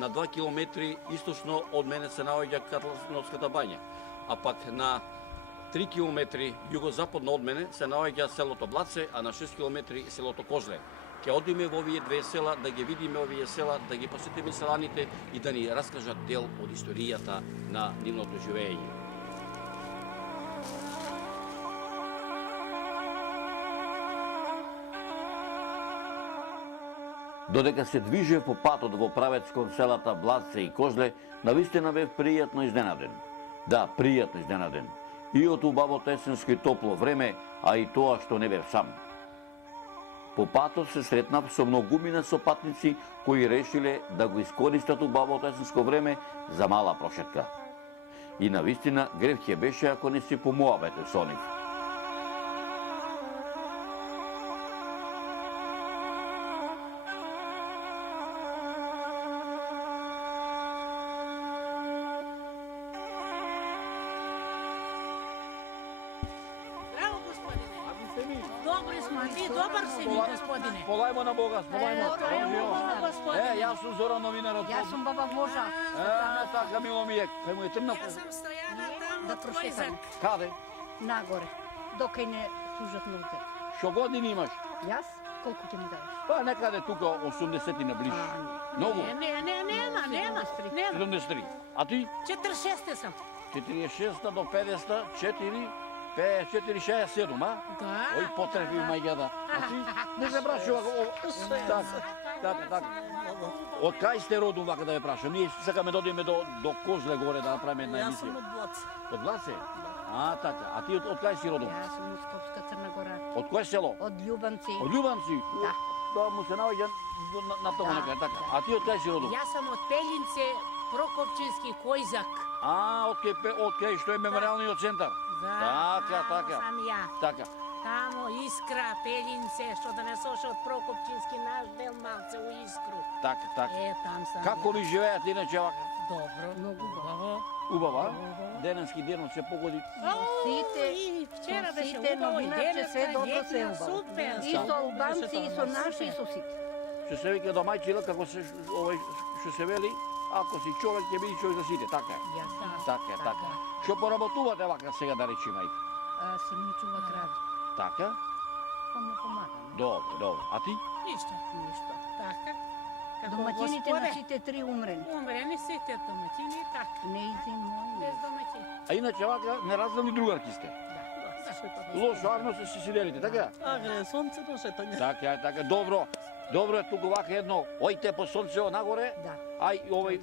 на 2 километри источно од мене се наоѓа Катлановската бања, а пак на 3 километри југозападно од мене се наоѓа селото Блаце, а на 6 километри селото Козле. Ќе одиме во овие две села, да ги видиме овие села, да ги посетиме селаните и да ни раскажат дел од историјата на нивното живење. Додека се движев по патот во правец кон селата Блаце и Козле, навистина бев пријатно изненаден. Да, пријатно изненаден. И од убавото есенско и топло време, а и тоа што не бев сам. По патот се сретнав со многумина сопатници кои решиле да го искористат убавото есенско време за мала прошетка. И навистина грев ќе беше ако не се помоабете со нив. Полајмо на Бога, полајмо. Јас сум Зоран новинарот. Јас сум баба Можа. Така мило ми е. Кај му е трнав? Јас сум Стојана, таму Да од твој прошетам. Каде? Нагоре. Докај не служат нозе. Шо години имаш? Јас? Колку ќе ми даеш? Па некаде тука 80 на ближ. Многу? нема. 73. А ти? 46 сум. 46 до 50, 4, 67, а? Да. Ој потреби мајгада. А ти? Не се прашува. Така. Од кај сте родом, вака да ве прашам? Ние сакаме да одиме до Козле горе да направиме една Јас емисија. сум од Блаце. Од Блаце? А, така. А ти од кај си родом? Јас сум од Скопска Црна Гора. Од кое село? Од Љубанци. Од Љубанци? Да. Да, му се наоѓа на тоа некај, така. А ти од кај си родом? Јас сум од Пелинце, Прокопчински, Којзак. А, од кај што е меморијалниот центар? Така. Сам ја. Така. Тамо Искра, Пелинце, што да не соше од Прокопчински, наш дел малце у Искру. Така. Там сам Како ја. ли живеат иначе вака? Добро. Многу убаво. Убава? Денески денот се погоди. И вчера беше сите убаво, и новинарче денеска, се добро се јетна, убаво. супер. И со албанци, и со наши, и со сите. Што се вика до мајчила, како се што се вели, ако си човек ќе биде човек за сите, така е. Јас сум. Така. Што поработувате вака сега да речеме? Си ми чува крави. Така? Па му помагам. Добро. А ти? Ништо. Така. Како Домаќините на господе. сите три умрени. Умрени сите домаќини, така. Нејзин мој. Без домаќини. А иначе вака неразделни другарки сте. Лошо арно се си делите, така? Сонцето шетање. Така, добро е тука вака едно, ојте по сонцево нагоре, Да. ај,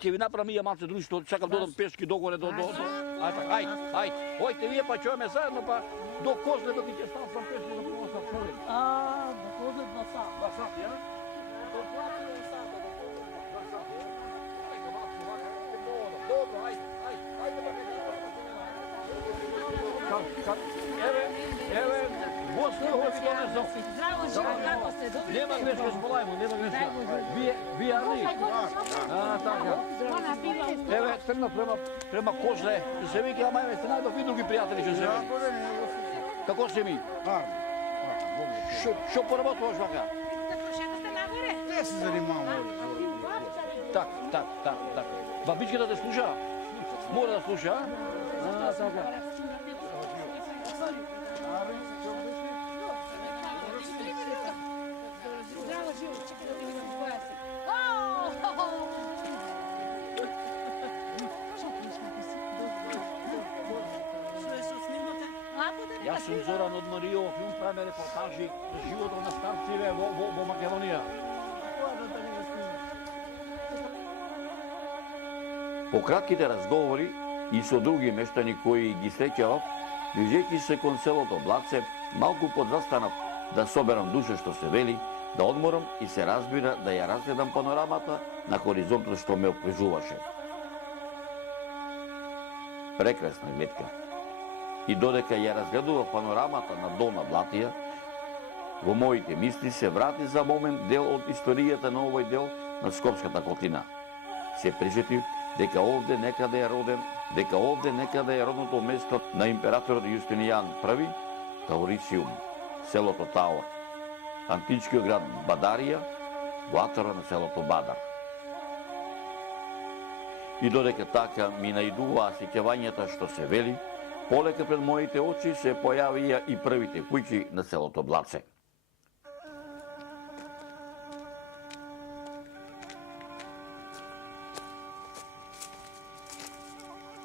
ќе ви направам и ја малце друштво, сакам додам пешки догоре, ај, ојте вие па чуеме заедно, па до Козле, док ќе став сам пешки за полоса форен. Да козе 2 сата. 2 сати, а? До плати 2 сата, до полоса 2 сати, а? Ајде, малце вака, добро, ајде, Еве, гости овој донесов. Здраво, живо, како сте? Добри Нема грешка, сполајмо, нема грешка. Вие арни? А, така. Еве, тргнав према Козле. Се вика, ама еве, се најдов и други пријатели што се вика. Како се ми? Што поработуваш вака? Да прошетате нагоре? Не се занимавам. Так. Бабичката те слуша? Мора да слуша, а? А, така. Здраво, живо, чекай да видим која си. Што е со снимате? Јас сум Зоран од Марио, филм правиме репортажи за животот на старците во Македонија. По кратките разговори и со други мештани кои ги среќавав, движејќи се кон селото Блаце, малку подзастанав да соберам душа што се вели, да одморам и се разбира да ја разгледам панорамата на хоризонтот што ме окружуваше. Прекрасна гледка. И додека ја разгледував панорамата на Долна Блатија, во моите мисли се врати за момент дел од историјата на овој дел на Скопската котлина. Се присетив дека овде некаде е роден, дека овде некаде е родното место на императорот Јустинијан I, Таурисиум, селото Таур, античкиот град Бадарија, во атора на селото Бадар. И додека така ми наидуваа сеќавањата што се вели, полека пред моите очи се појавија и првите куќи на селото Блаце.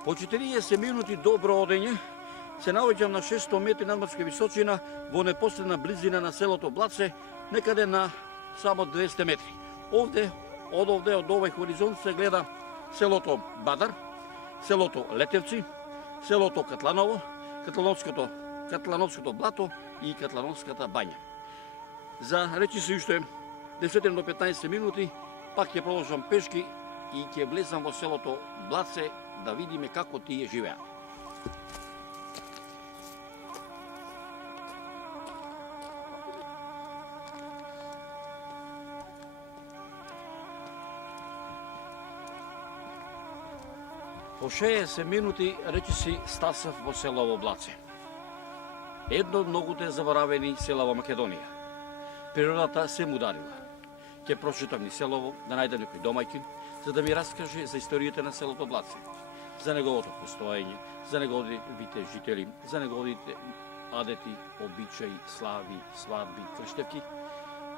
По 40 минути добро одење се наоѓам на 600 метри надморска височина во непосредна близина на селото Блаце, некаде на само 200 метри. Од овој хоризонт се гледа селото Бадар, селото Летевци, селото Катланово, Катлановското блато и Катлановската бања. За речи се уште 10 до 15 минути, пак ќе продолжам пешки и ќе влезам во селото Блаце да видиме како тие живеат. По 60 минути речиси стасав во селово Блаце. Едно од многуте заборавени села во Македонија. Природата се му дарила. Ќе прочитам ни селово, да најдам некој домајчин, за да ми раскаже за историјата на селото Блаце, за неговото постоење, за неговите жители, за неговите адети, обичаи, слави, свадби, крштевки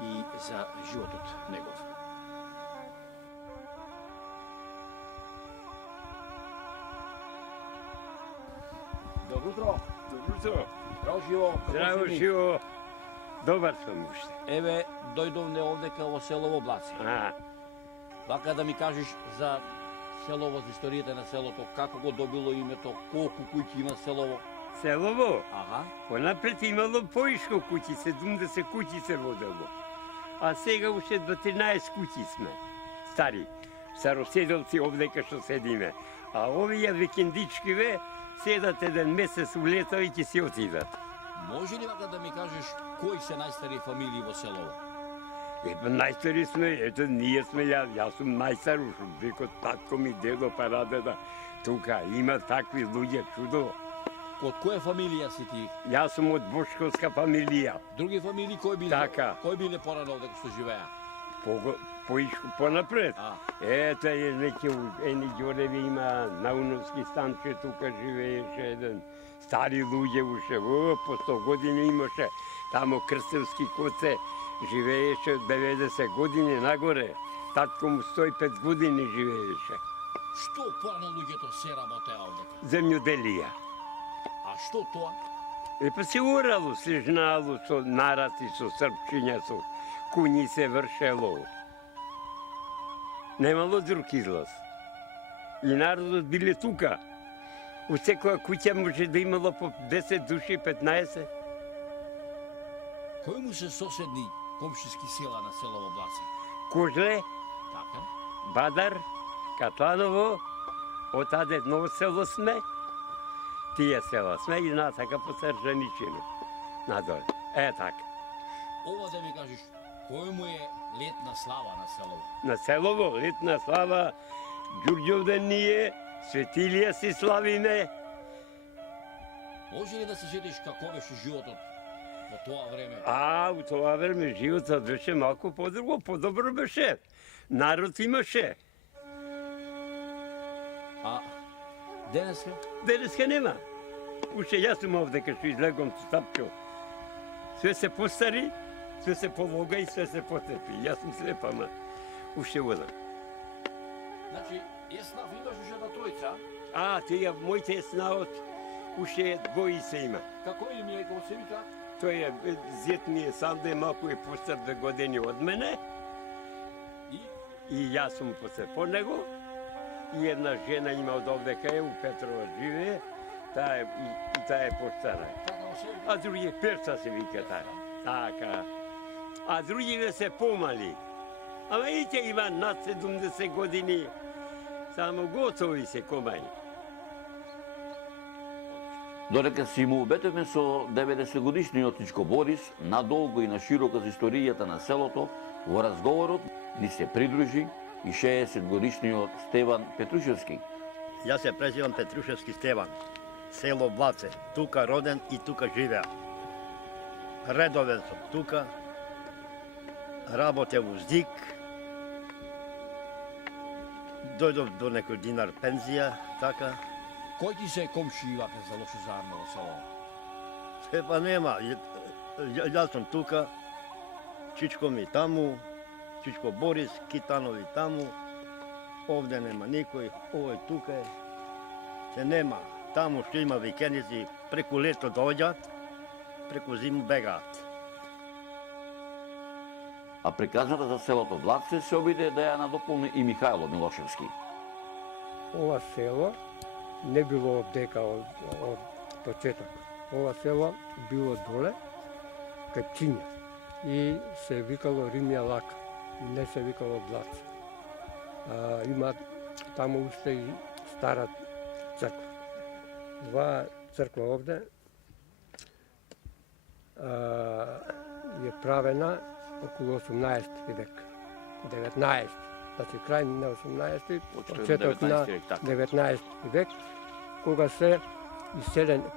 и за животот негов. Добро утро. Добро утро. Здраво живо. Здраво живо. Добар сум уште. Еве, дојдовме овдека во селово Блаце. Вака да ми кажеш за селово, за историјата на селото, како го добило името, колку куќи има селово? Селово? Аха. Понапред имало поишко куќи, 70 куќи се водело. А сега уште до 13 куќи сме. Стари, староседелци овдека што седиме. А овие викендичкиве седат еден месец у лето и ќе си отидат. Може ли вака да ми кажеш кои се најстари фамилии во селово? Најстари сме, ето ние сме, јас сум најстар, викот татко ми, дедо, парадеда. Тука има такви луѓе, чудо. Од која фамилија си ти? Јас сум од бошковска фамилија. Други фамилии кои биле? Така. Кои биле порано овдека што живеа? Поишко понапред. А. Ето е неќе ени ѓореви има Науновски станче, тука живееше еден стари луѓе уште, по 100 години имаше. Тамо Крстевски коце живееше 90 години нагоре. Татко му 105 години живееше. Што порано луѓето се работеа овдека? Земјоделија. А што тоа? Па се урало, се жнало со нарати, со српчиња, со куњи се вршело. Немало друг излаз. И народот биле тука. У секоја куќа може да имало по 10 души, 15. Кои му се соседни комшиски села на селово Блаце? Кожле, Така. Бадар, Катланово, отаде едно село сме. Тие села сме и натака по Сржаничино. Надоле. Така. Ова да ми кажеш, кој му е летна слава на селово? На селово, летна слава, Ѓурѓовден ние, Светилија си славиме. Може ли да се сетиш како беше животот во тоа време? У тоа време животот беше малку подруго, подобро беше. Народ имаше. А денеска? Денеска нема. Уште јас сум овдека што излегом со Стапчо. Све се постари, све се полога и све се потрепи. Јас сум слепа, ма уште одам. Значи, Еснав имаш уште на тројца? Тие моите еснаот уште двојца има. Како им е, како се вика? Тој е зет ми е сам да е малку е постар 2 години од мене. И јас сум после по него. И една жена има од овдека у Петрова живее. Таа е постара. А други Перца се вика таа. Така. А другиве се помали. Ама и те има над 70 години. Само готови се комај. Додека си му обетевме со 90 годишниот Ичко Борис, надолго и на широко за историјата на селото, во разговорот ни се придружи и 60 годишниот Стеван Петрушевски. Јас се презивам Петрушевски Стеван, село Блаце, тука роден и тука живеа. Редовен сум тука, работев у ЗДИК, Дојдов до некој динар пензија, така. Кој ти се комши вака за Лошозарново село? Па нема, јас сум тука, Чичко ми таму, Чичко Борис, Китанови таму, овде нема никој, овој тука е. Се нема, таму што има викендици, преку лето доаѓаат, преку зиму бегаат. А приказната за селото Блатце се обиде да ја надополни и Михајло Милошевски. Ова село не било дека од почеток. Ова село било доле, кај Чинја. И се викало Римја Лака, не се викало Блатце. Има таму уште и стара црква. Ова црква овде е правена околу 18 век, 19, значи крај на 18, почеток на 19 век, кога се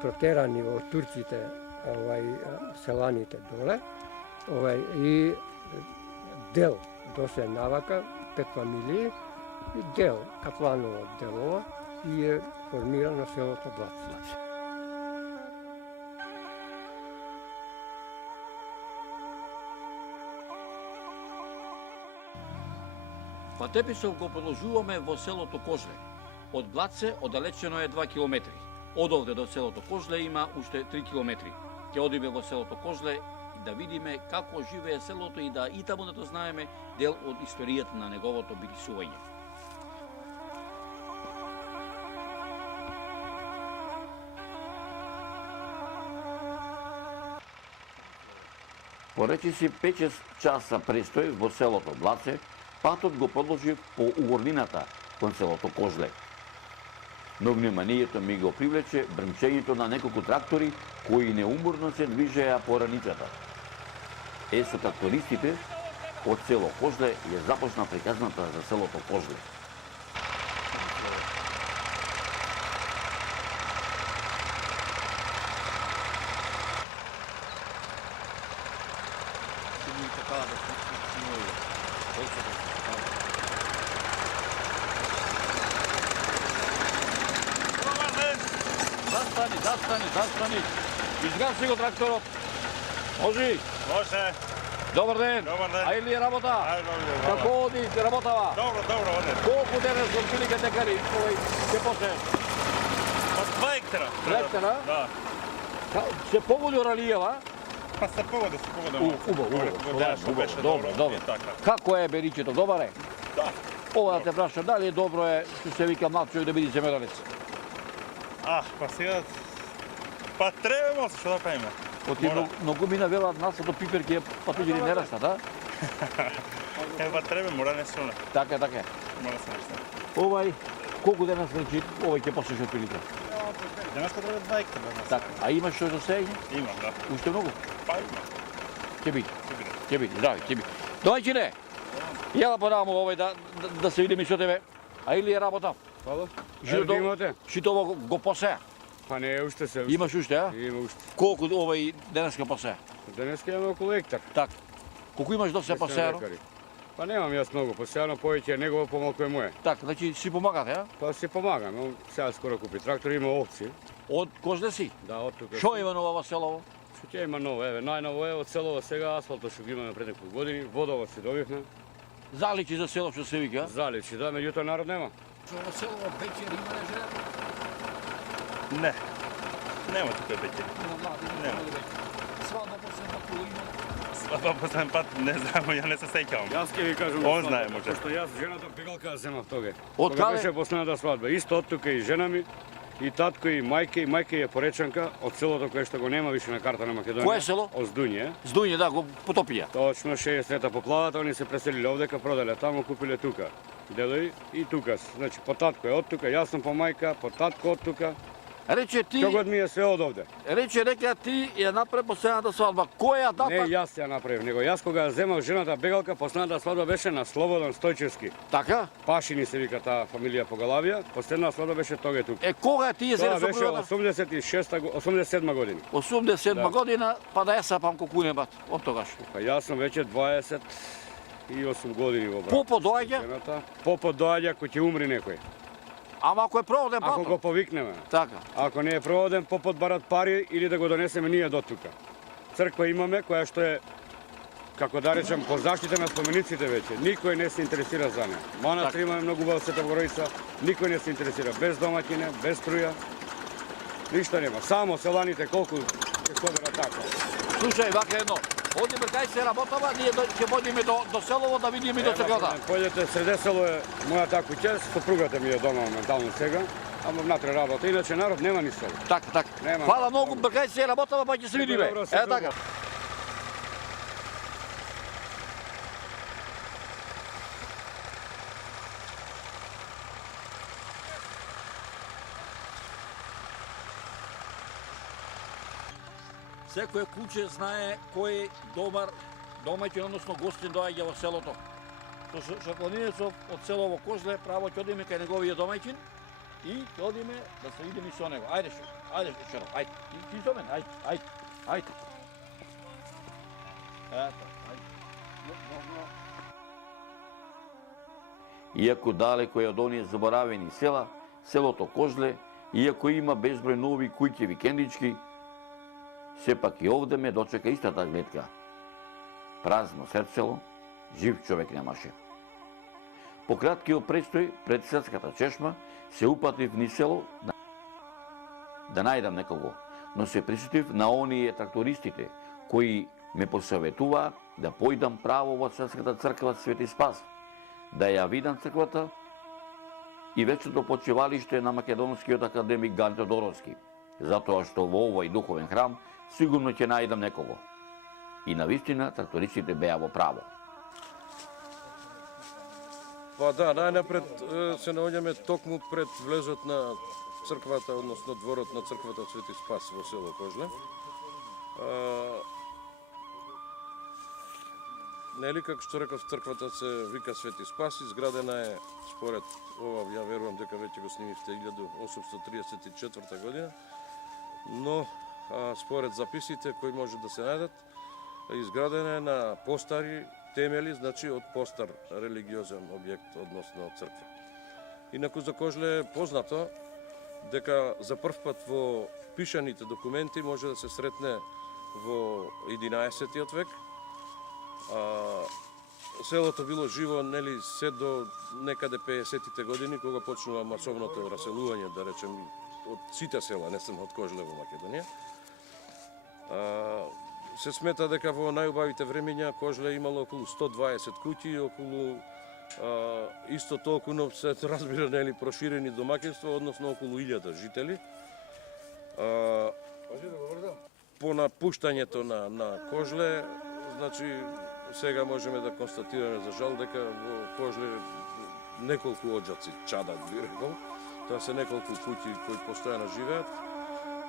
протерани од турците селаните доле, и дел досе навака, 5 фамилии, и дел капланово делова, и е формирано селото Блатце. Патеписов го продолжуваме во селото Козле. Од Блатце оддалечено е 2 километри. Од овде до селото Козле има уште 3 километри. Ќе одиме во селото Козле и да видиме како живее селото и да и таму да дознаеме дел од историјата на неговото битисување. По речиси 5-6 часа престој во селото Блатце, патот го продолжи по угорнината кон селото Козле. Но вниманието ми го привлече брмчењето на неколку трактори кои неуморно се движеа по раницата. Со трактористите од село Козле ја започна приказната за селото Козле. Застани. Изгаси го тракторот. Може? Може. Добар ден. Добар ден. Ајде ли е работа? Ајде. Како оди работава? Добро, оде. Колку денес го прилика декари ќе посе? Па 2 хектара. 2 хектара? Да. Се погоди оралијава? Па се погоди. Убаво. Добро. Како е беричето, добар е? Да. Ова да те прашам, дали е добро е што се вика млад човек да биде земјоделец? Па сега... Па треба може, што да правиме? Оти многу мина велат насато пиперки патуѓери не растат, а? Па треба, мора не се уна. Така. Мора се нешто. Овај, колку денес речи, овај ќе посеш од прилика? Денеска треба 2 хектара. Така, а имаш што за сење? Имам, да. Уште многу? Па има. Ќе биде, здрави, ќе биде. Дојчине, јела подаму овој да се видиме со тебе. А или е работа? Hvala. Шитово го посеа? Pa ne, уште се. Имаш уште, а? Има уште. Колку овој денеска посеа? Денеска имаме околу хектар. Така. Колку имаш до се посеано? Па немам јас многу посеано, повеќе е негово, помалку е моје. Така, значи си помагате, а? Па си помагам, он сега скоро купи трактор, има овци. Од Козле си? Да, од тука. Што има ново во селово? Што ќе има ново? Еве, најново е од селово сега асфалтот што го имаме пред неколку години, водовод си добивме. Заличи за село што се вика? Заличи, да, меѓутоа народ нема. Во селово Бечер има не жена? Не. Нема тука Бечер. Нема. Свадба последна која има? Свадба последен пат, не знам, ја не се сеќавам. Јас ќе ви кажам. Он знае може. Пошто јас жената пегалка земав тоге. Од Кога каде? беше последната свадба, исто од тука и жена ми, и татко и мајка е поречанка од селото кое што го нема више на карта на Македонија. Кое село? Оздуње. Здуње, да, го потопија. Точно 60 поплавата, они се преселиле овдека, продале таму, купиле тука. Дедови и тука. Значи по татко е од тука, јас сум по мајка, по татко од тука. Рече ти, Што год ми е се од овде. река ти ја направи последната свадба. Која дата? Не јас ја направив, него јас кога ја земав жената бегалка, последната свадба беше на Слободан Стојчевски. Така? Пашини се вика таа фамилија по Галавија, последна свадба беше тоге тука. Кога ти е Тоа за беше сопругата? 87 година. 87 Да. година, па да ја сапам кокуне бат, од тогаш. Па јас сум веќе 68 години во брак. Попо доаѓа, Жената. Попот доаѓа ако ќе умри некој. ама ако е проводен Ако го патот. повикнеме. Така. Ако не е проводен, попот барат пари или да го донесеме ние до тука. Црква имаме која што е, како да речем, по заштита на спомениците веќе. Никој не се интересира за неа. Манастир имаме многу убава Света Богородица, никој не се интересира. Без домаќине, без струја, ништо нема. Само селаните колку ќе соберат така. Слушај, вака едно. Одиме кај се работава, ние ќе водиме до селово да видиме и до црквата. Појдете, среде село е мојата куќа, сопругата ми е дома моментално сега, ама внатре работа. Иначе народ нема ни село. Така, така. Нема. Фала многу, кај се работава, па ќе се видиме. Добро, се Е така. добро. Секој куќе знае кој домар, домаќин, односно гостин доаѓа во селото. Со Шапланинецов од село во Козле, право ќе одиме кај неговиот домаќин и ќе одиме да се видиме со него. Ајде шо, ајде. Ти со мене, ајде. Ето, ајде. Иако далеко е од оние заборавени села, селото Козле, иако има безброј нови куќи викендички, сепак и овде ме дочека истата гледка. Празно срцело, жив човек немаше. По краткиот престој пред селската чешма се упатив низ село да најдам некого, но се присетив на оние трактористите кои ме посаветуваа да појдам право во селската црква Свети Спас, да ја видам црквата и вечното почивалиште на македонскиот академик Ганчо Доровски, затоа што во овој духовен храм сигурно ќе најдам некого. И навистина трактористите беа во право. Па да, најнапред се наоѓаме токму пред влезот на црквата, односно дворот на црквата Свети Спас во село Козле. Нели, како што реков, црквата се вика Свети Спас, изградена е според ова, ја верувам дека веќе го снимивте 1834 година, но според записите кои може да се најдат, изградена е на постари темели, значи од постар религиозен објект, односно црква. Инаку за Козле е познато дека за прв пат во пишаните документи може да се сретне во 11 век. Селото било живо, нели, се до некаде 50-тите години, кога почнува масовното раселување, да речем, од сите села, не само од Козле во Македонија. Се смета дека во најубавите времења Козле имало околу 120 куќи, околу исто толку, но се разбира, нели, проширени домаќинства, односно околу 1000 жители. По напуштањето на Козле, значи, сега можеме да констатираме за жал дека во Козле неколку оджаци чадат, би рекол. Тоа се неколку куќи кои постојано живеат,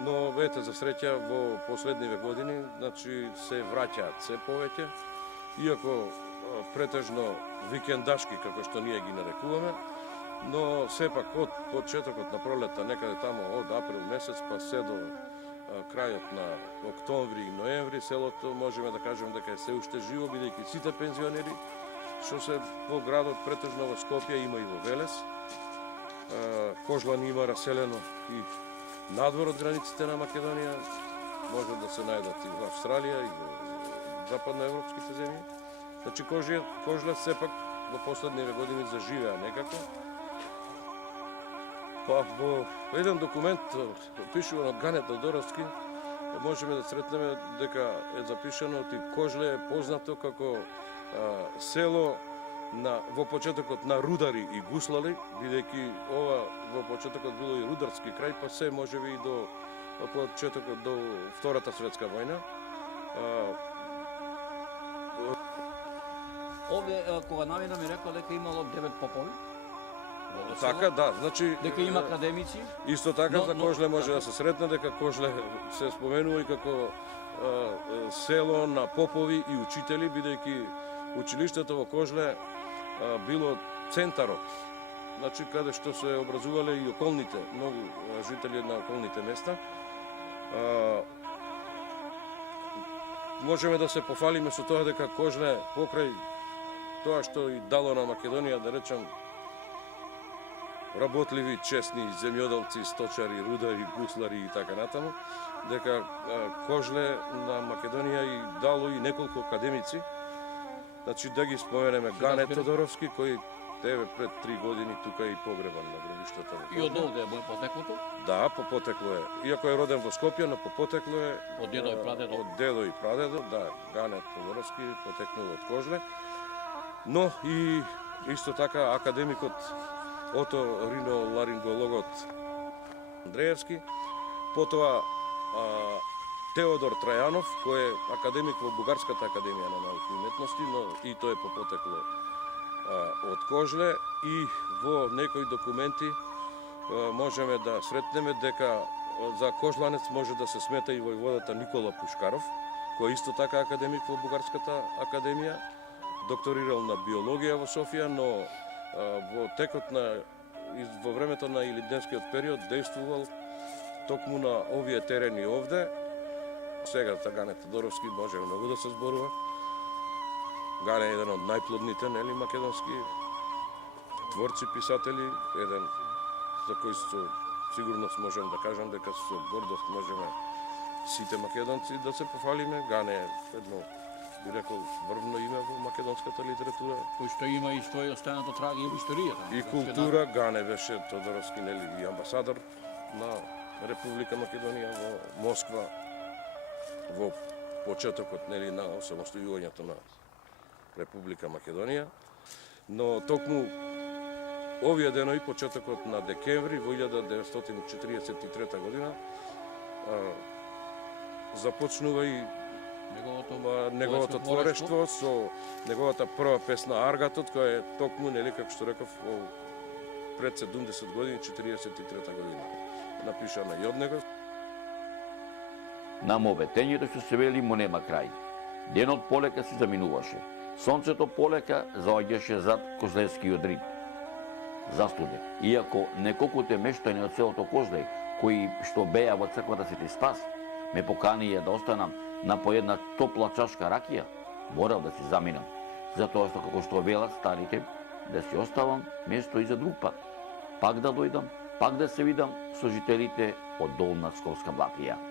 но ете, за среќа во последниве години, значи, се враќаат се повеќе, иако претежно викендашки, како што ние ги нарекуваме, но сепак од почетокот на пролета, некаде тамо од април месец, па се до крајот на октомври и ноември, селото можеме да кажеме дека е се уште живо, бидејќи сите пензионери што се во градот, претежно во Скопје, има и во Велес. Кожлан има раселено и надвор од границите на Македонија, може да се најдат и во Австралија, и во западноевропските земји. Значи Кожле сепак во последниве години заживеа некако. Па во еден документ пишуван од Гане Тодоровски можеме да сретнеме дека е запишано ти Кожле е познато како село во почетокот на рудари и гуслари, бидејќи ова во почетокот било и рударски крај, па се можеби и до почетокот до Втората светска војна. Овде, кога Навина ми рекла дека имало 9 попови. Така, да, значи... Дека има академици. Исто така за Кожле може да се сретне дека Кожле се споменува и како село на попови и учители, бидејќи училиштето во Кожле било центарот, значи каде што се образувале и околните, многу жители на околните места. Можеме да се пофалиме со тоа дека Кожле покрај тоа што и дало на Македонија, да речам, работливи, честни земјоделци, сточари, рудари, гуслари и така натаму, дека Кожле на Македонија и дало и неколку академици. Значи да ги споменеме Гане Тодоровски, кој еве пред 3 години тука и погребан на гробиштето. И од овде му е потеклото? Да, по потекло е. Иако е роден во Скопје, но по потекло е Од дедо и прадедо? Од дедо и прадедо, да, Гане Тодоровски потекнул од Кожле. Но и исто така академикот оториноларингологот Андреевски, потоа Теодор Трајанов, кој е академик во Бугарската академија на науки и уметности, но и тој е по потекло од Кожле, и во некои документи можеме да сретнеме дека за кожланец може да се смета и војводата Никола Пушкаров, кој исто така академик во Бугарската академија, докторирал на биологија во Софија, но во текот на во времето на Илинденскиот период действувал токму на овие терени овде. Сега Гане Тодоровски може многу да се зборува. Гане е еден од најплодните, нели, македонски творци, писатели, еден за кој со сигурност можем да кажам дека со гордост можеме сите македонци да се пофалиме. Гане е едно, би рекол, врвно име во македонската литература. Кој што има и свој останато траги во историјата. И култура. Гане беше Тодоровски, нели, и амбасадор на Република Македонија во Москва во почетокот, нели, на осамостојувањето на Република Македонија. Но токму овие денови, почетокот на декември во 1943 година, започнува и неговото творештво со неговата прва песна Аргатот, која е токму, нели, како што реков, пред 70 години, 43 година. Напишана и од него. На моветењето што се вели му нема крај. Денот полека си заминуваше. Сонцето полека заоѓаше зад Кожлевскиот рид. Застуде. Иако неколкуте мештани од селото Кожле, кои што беа во црквата Свети Спас, ме поканија да останам на по една топла чашка ракија, морав да си заминам. Затоа што, како што велат старите, да си оставам место и за друг пат. Пак да дојдам, пак да се видам со жителите од Долна Скопска Блатија.